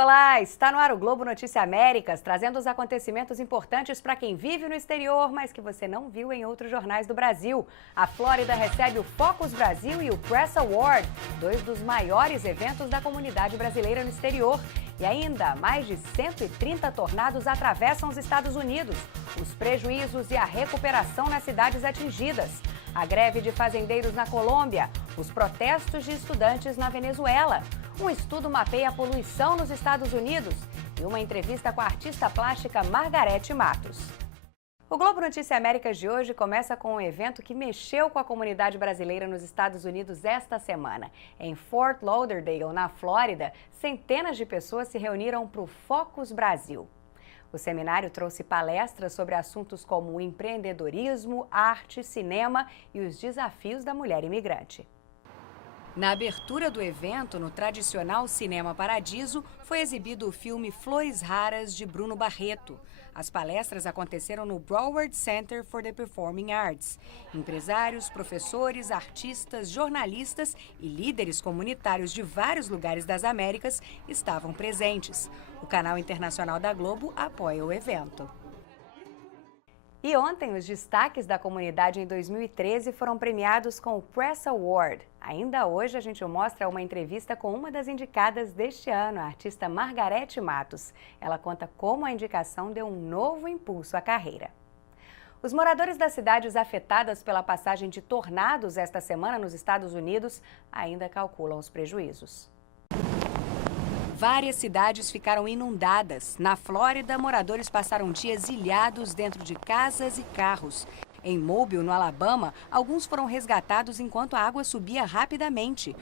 Olá, está no ar o Globo Notícia Américas, trazendo os acontecimentos importantes para quem vive no exterior, mas que você não viu em outros jornais do Brasil. A Flórida recebe o Focus Brasil e o Press Award, dois dos maiores eventos da comunidade brasileira no exterior. E ainda, mais de 130 tornados atravessam os Estados Unidos. Os prejuízos e a recuperação nas cidades atingidas. A greve de fazendeiros na Colômbia, os protestos de estudantes na Venezuela. Um estudo mapeia a poluição nos Estados Unidos e uma entrevista com a artista plástica Margarete Matos. O Globo Notícia Américas de hoje começa com um evento que mexeu com a comunidade brasileira nos Estados Unidos esta semana. Em Fort Lauderdale, na Flórida, centenas de pessoas se reuniram para o Focus Brasil. O seminário trouxe palestras sobre assuntos como empreendedorismo, arte, cinema e os desafios da mulher imigrante. Na abertura do evento, no tradicional Cinema Paradiso, foi exibido o filme Flores Raras, de Bruno Barreto. As palestras aconteceram no Broward Center for the Performing Arts. Empresários, professores, artistas, jornalistas e líderes comunitários de vários lugares das Américas estavam presentes. O canal internacional da Globo apoia o evento. E ontem, os destaques da comunidade em 2013 foram premiados com o Press Award. Ainda hoje, a gente mostra uma entrevista com uma das indicadas deste ano, a artista Margarete Matos. Ela conta como a indicação deu um novo impulso à carreira. Os moradores das cidades afetadas pela passagem de tornados esta semana nos Estados Unidos ainda calculam os prejuízos. Várias cidades ficaram inundadas. Na Flórida, moradores passaram dias ilhados dentro de casas e carros. Em Mobile, no Alabama, alguns foram resgatados enquanto a água subia rapidamente.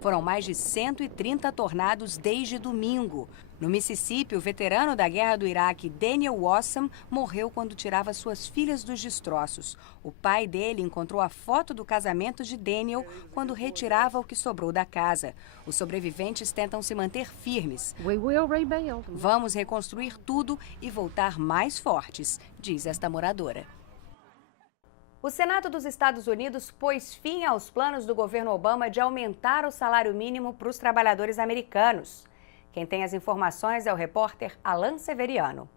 Foram mais de 130 tornados desde domingo. No Mississippi, o veterano da Guerra do Iraque, Daniel Wassam, morreu quando tirava suas filhas dos destroços. O pai dele encontrou a foto do casamento de Daniel quando retirava o que sobrou da casa. Os sobreviventes tentam se manter firmes. Vamos reconstruir tudo e voltar mais fortes, diz esta moradora. O Senado dos Estados Unidos pôs fim aos planos do governo Obama de aumentar o salário mínimo para os trabalhadores americanos. Quem tem as informações é o repórter Alan Severiano.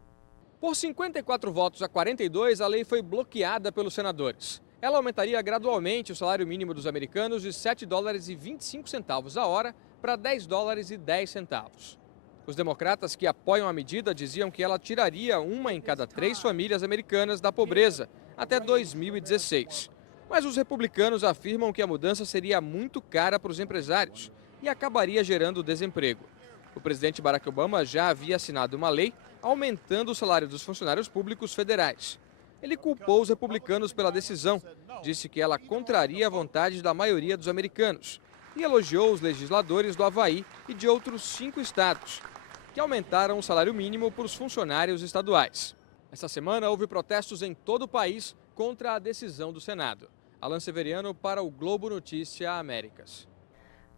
Por 54 votos a 42, a lei foi bloqueada pelos senadores. Ela aumentaria gradualmente o salário mínimo dos americanos de $7,25 a hora para $10,10. Os democratas que apoiam a medida diziam que ela tiraria uma em cada 3 famílias americanas da pobreza até 2016. Mas os republicanos afirmam que a mudança seria muito cara para os empresários e acabaria gerando desemprego. O presidente Barack Obama já havia assinado uma lei aumentando o salário dos funcionários públicos federais. Ele culpou os republicanos pela decisão, disse que ela contraria a vontade da maioria dos americanos e elogiou os legisladores do Havaí e de outros 5 estados, que aumentaram o salário mínimo para os funcionários estaduais. Essa semana houve protestos em todo o país contra a decisão do Senado. Alan Severiano para o Globo Notícia Américas.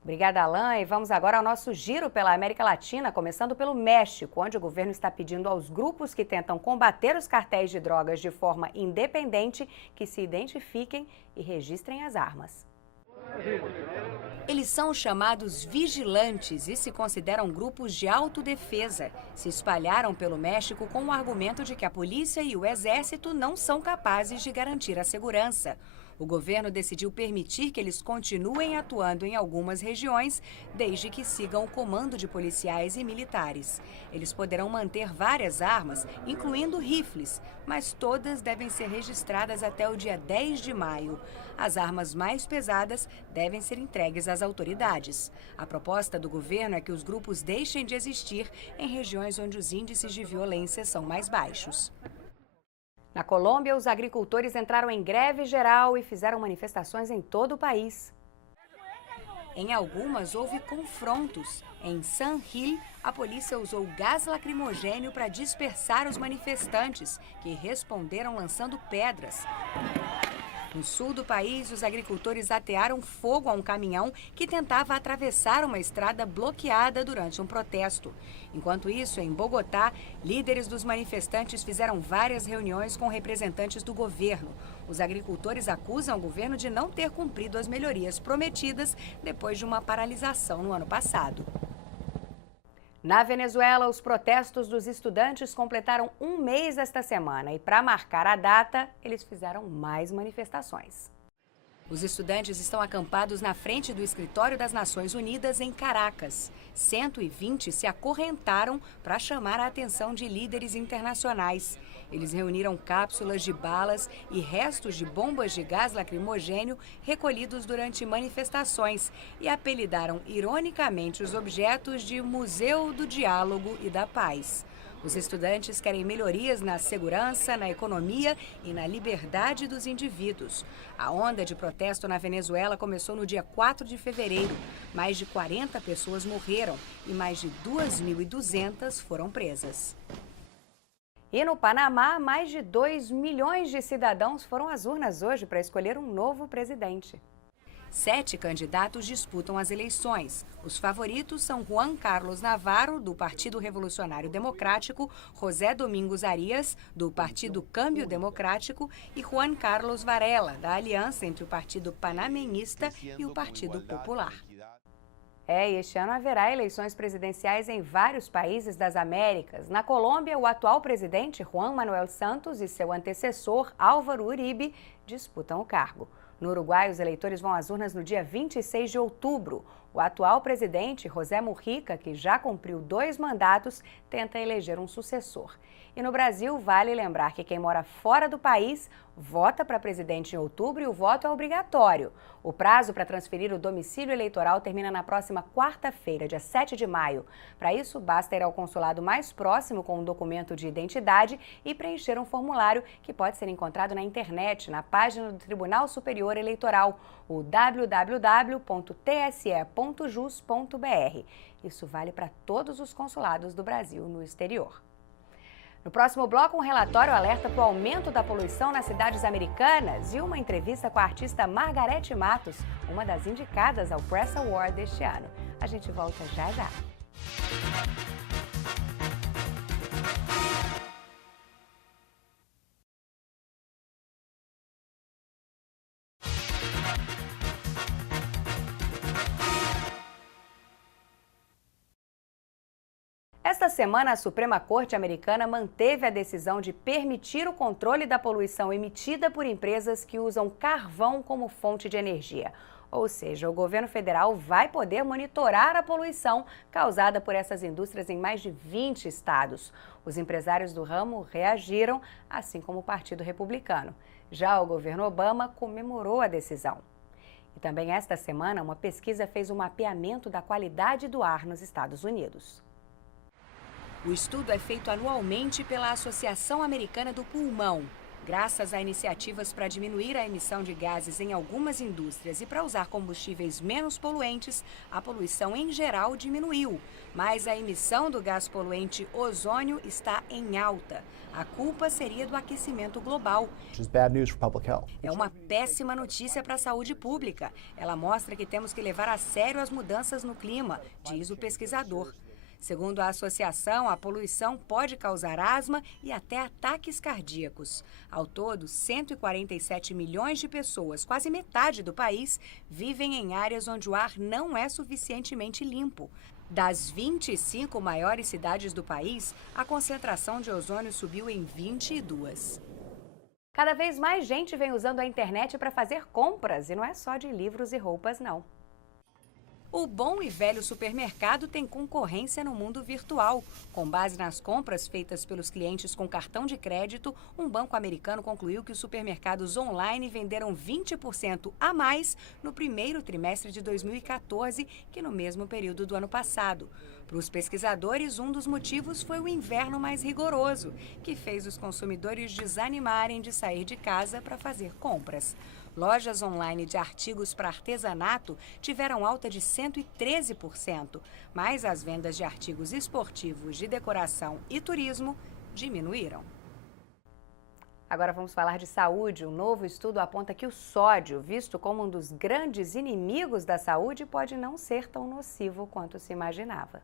Obrigada, Alan. E vamos agora ao nosso giro pela América Latina, começando pelo México, onde o governo está pedindo aos grupos que tentam combater os cartéis de drogas de forma independente que se identifiquem e registrem as armas. Eles são chamados vigilantes e se consideram grupos de autodefesa. Se espalharam pelo México com o argumento de que a polícia e o exército não são capazes de garantir a segurança. O governo decidiu permitir que eles continuem atuando em algumas regiões, desde que sigam o comando de policiais e militares. Eles poderão manter várias armas, incluindo rifles, mas todas devem ser registradas até o dia 10 de maio. As armas mais pesadas devem ser entregues às autoridades. A proposta do governo é que os grupos deixem de existir em regiões onde os índices de violência são mais baixos. Na Colômbia, os agricultores entraram em greve geral e fizeram manifestações em todo o país. Em algumas, houve confrontos. Em San Gil, a polícia usou gás lacrimogênio para dispersar os manifestantes, que responderam lançando pedras. No sul do país, os agricultores atearam fogo a um caminhão que tentava atravessar uma estrada bloqueada durante um protesto. Enquanto isso, em Bogotá, líderes dos manifestantes fizeram várias reuniões com representantes do governo. Os agricultores acusam o governo de não ter cumprido as melhorias prometidas depois de uma paralisação no ano passado. Na Venezuela, os protestos dos estudantes completaram um mês esta semana e, para marcar a data, eles fizeram mais manifestações. Os estudantes estão acampados na frente do Escritório das Nações Unidas em Caracas. 120 se acorrentaram para chamar a atenção de líderes internacionais. Eles reuniram cápsulas de balas e restos de bombas de gás lacrimogênio recolhidos durante manifestações e apelidaram ironicamente os objetos de Museu do Diálogo e da Paz. Os estudantes querem melhorias na segurança, na economia e na liberdade dos indivíduos. A onda de protesto na Venezuela começou no dia 4 de fevereiro. Mais de 40 pessoas morreram e mais de 2.200 foram presas. E no Panamá, mais de 2 milhões de cidadãos foram às urnas hoje para escolher um novo presidente. 7 candidatos disputam as eleições. Os favoritos são Juan Carlos Navarro, do Partido Revolucionário Democrático, José Domingos Arias, do Partido Câmbio Democrático, e Juan Carlos Varela, da aliança entre o Partido Panamenhista e o Partido Popular. E este ano haverá eleições presidenciais em vários países das Américas. Na Colômbia, o atual presidente Juan Manuel Santos e seu antecessor Álvaro Uribe disputam o cargo. No Uruguai, os eleitores vão às urnas no dia 26 de outubro. O atual presidente, José Mujica, que já cumpriu 2 mandatos, tenta eleger um sucessor. E no Brasil, vale lembrar que quem mora fora do país vota para presidente em outubro e o voto é obrigatório. O prazo para transferir o domicílio eleitoral termina na próxima quarta-feira, dia 7 de maio. Para isso, basta ir ao consulado mais próximo com um documento de identidade e preencher um formulário que pode ser encontrado na internet, na página do Tribunal Superior Eleitoral, o www.tse.jus.br. Isso vale para todos os consulados do Brasil no exterior. No próximo bloco, um relatório alerta para o aumento da poluição nas cidades americanas e uma entrevista com a artista Margarete Matos, uma das indicadas ao Press Award deste ano. A gente volta já já. Esta semana, a Suprema Corte Americana manteve a decisão de permitir o controle da poluição emitida por empresas que usam carvão como fonte de energia. Ou seja, o governo federal vai poder monitorar a poluição causada por essas indústrias em mais de 20 estados. Os empresários do ramo reagiram, assim como o Partido Republicano. Já o governo Obama comemorou a decisão. E também esta semana, uma pesquisa fez um mapeamento da qualidade do ar nos Estados Unidos. O estudo é feito anualmente pela Associação Americana do Pulmão. Graças a iniciativas para diminuir a emissão de gases em algumas indústrias e para usar combustíveis menos poluentes, a poluição em geral diminuiu. Mas a emissão do gás poluente ozônio está em alta. A culpa seria do aquecimento global. É uma péssima notícia para a saúde pública. Ela mostra que temos que levar a sério as mudanças no clima, diz o pesquisador. Segundo a associação, a poluição pode causar asma e até ataques cardíacos. Ao todo, 147 milhões de pessoas, quase metade do país, vivem em áreas onde o ar não é suficientemente limpo. Das 25 maiores cidades do país, a concentração de ozônio subiu em 22. Cada vez mais gente vem usando a internet para fazer compras, e não é só de livros e roupas, não. O bom e velho supermercado tem concorrência no mundo virtual. Com base nas compras feitas pelos clientes com cartão de crédito, um banco americano concluiu que os supermercados online venderam 20% a mais no primeiro trimestre de 2014 que no mesmo período do ano passado. Para os pesquisadores, um dos motivos foi o inverno mais rigoroso, que fez os consumidores desanimarem de sair de casa para fazer compras. Lojas online de artigos para artesanato tiveram alta de 113%, mas as vendas de artigos esportivos, de decoração e turismo diminuíram. Agora vamos falar de saúde. Um novo estudo aponta que o sódio, visto como um dos grandes inimigos da saúde, pode não ser tão nocivo quanto se imaginava.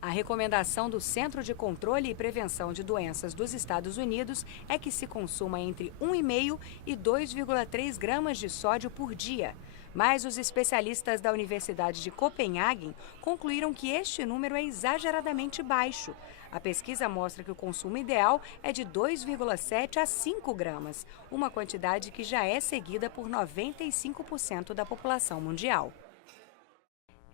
A recomendação do Centro de Controle e Prevenção de Doenças dos Estados Unidos é que se consuma entre 1,5 e 2,3 gramas de sódio por dia. Mas os especialistas da Universidade de Copenhague concluíram que este número é exageradamente baixo. A pesquisa mostra que o consumo ideal é de 2,7 a 5 gramas, uma quantidade que já é seguida por 95% da população mundial.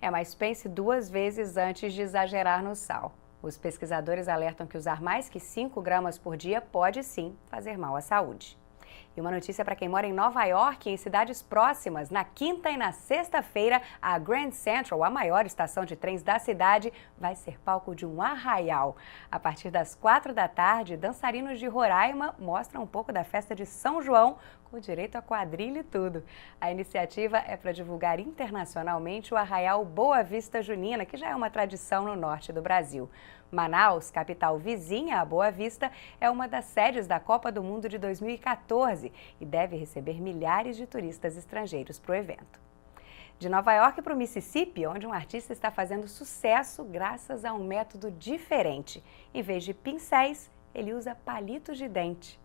Mas pense duas vezes antes de exagerar no sal. Os pesquisadores alertam que usar mais que 5 gramas por dia pode sim fazer mal à saúde. E uma notícia para quem mora em Nova York e em cidades próximas. Na quinta e na sexta-feira, a Grand Central, a maior estação de trens da cidade, vai ser palco de um arraial. A partir das 4 da tarde, dançarinos de Roraima mostram um pouco da festa de São João, com direito a quadrilha e tudo. A iniciativa é para divulgar internacionalmente o arraial Boa Vista Junina, que já é uma tradição no norte do Brasil. Manaus, capital vizinha a Boa Vista, é uma das sedes da Copa do Mundo de 2014 e deve receber milhares de turistas estrangeiros para o evento. De Nova York para o Mississippi, onde um artista está fazendo sucesso graças a um método diferente. Em vez de pincéis, ele usa palitos de dente.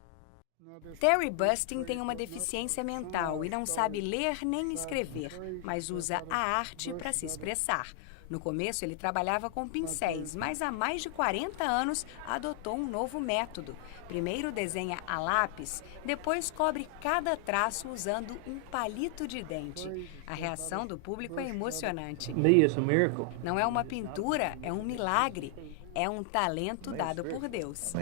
Terry Bustin tem uma deficiência mental e não sabe ler nem escrever, mas usa a arte para se expressar. No começo, ele trabalhava com pincéis, mas há mais de 40 anos adotou um novo método. Primeiro desenha a lápis, depois cobre cada traço usando um palito de dente. A reação do público é emocionante. Não é uma pintura, é um milagre. É um talento dado por Deus.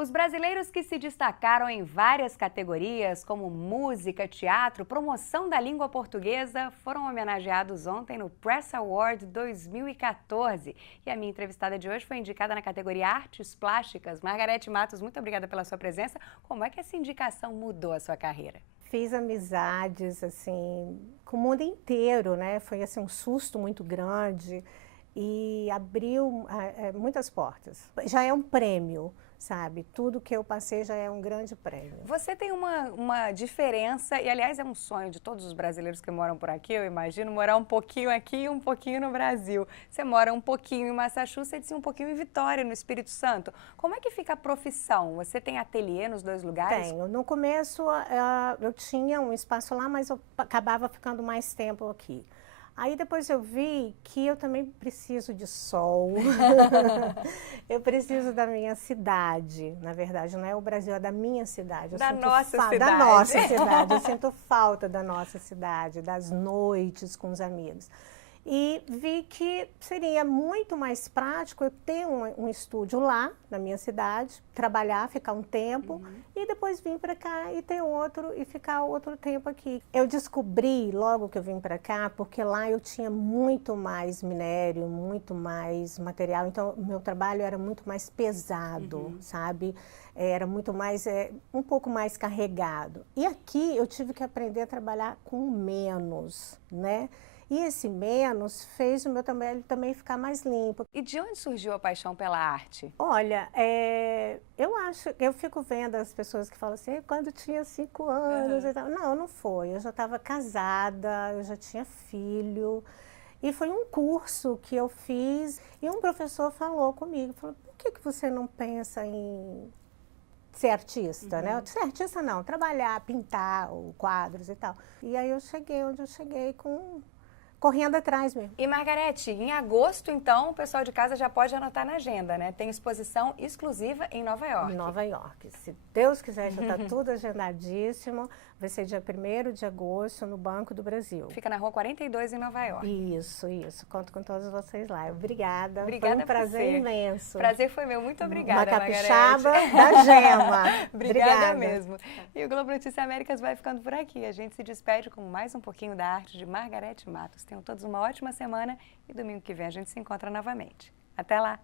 Os brasileiros que se destacaram em várias categorias, como música, teatro, promoção da língua portuguesa, foram homenageados ontem no Press Award 2014. E a minha entrevistada de hoje foi indicada na categoria Artes Plásticas. Margarete Matos, muito obrigada pela sua presença. Como é que essa indicação mudou a sua carreira? Fiz amizades, assim, com o mundo inteiro, né? Foi, assim, um susto muito grande e abriu muitas portas. Já é um prêmio. Sabe, tudo que eu passei já é um grande prêmio. Você tem uma diferença, e aliás é um sonho de todos os brasileiros que moram por aqui, eu imagino, morar um pouquinho aqui e um pouquinho no Brasil. Você mora um pouquinho em Massachusetts e um pouquinho em Vitória, no Espírito Santo. Como é que fica a profissão? Você tem ateliê nos dois lugares? Tenho. No começo eu tinha um espaço lá, mas eu acabava ficando mais tempo aqui. Aí depois eu vi que eu também preciso de sol, eu preciso da minha cidade, na verdade, não é o Brasil, é da minha cidade. Da nossa cidade. Da nossa cidade, eu sinto falta da nossa cidade, das noites com os amigos. E vi que seria muito mais prático eu ter um estúdio lá, na minha cidade, trabalhar, ficar um tempo, e depois vir para cá e ter outro, e ficar outro tempo aqui. Eu descobri logo que eu vim para cá, porque lá eu tinha muito mais minério, muito mais material, então o meu trabalho era muito mais pesado, sabe? Era muito mais, um pouco mais carregado. E aqui eu tive que aprender a trabalhar com menos, né? E esse menos fez o meu trabalho também ficar mais limpo. E de onde surgiu a paixão pela arte? Olha, eu fico vendo as pessoas que falam assim, quando tinha 5 anos e tal. Não, não foi. Eu já estava casada, eu já tinha filho. E foi um curso que eu fiz e um professor falou comigo, falou, por que você não pensa em ser artista, né? Ser artista não, trabalhar, pintar quadros e tal. E aí eu cheguei onde eu cheguei correndo atrás mesmo. E Margarete, em agosto, então, o pessoal de casa já pode anotar na agenda, né? Tem exposição exclusiva em Nova York. Em Nova York. Se Deus quiser, já está tudo agendadíssimo. Vai ser dia 1º de agosto no Banco do Brasil. Fica na Rua 42, em Nova York. Isso. Conto com todos vocês lá. Obrigada. Obrigada. Foi um prazer imenso. Prazer foi meu. Muito obrigada, Uma Margarete. capixaba da gema. Obrigada mesmo. E o Globo Notícias Américas vai ficando por aqui. A gente se despede com mais um pouquinho da arte de Margarete Matos. Tenham todos uma ótima semana e domingo que vem a gente se encontra novamente. Até lá!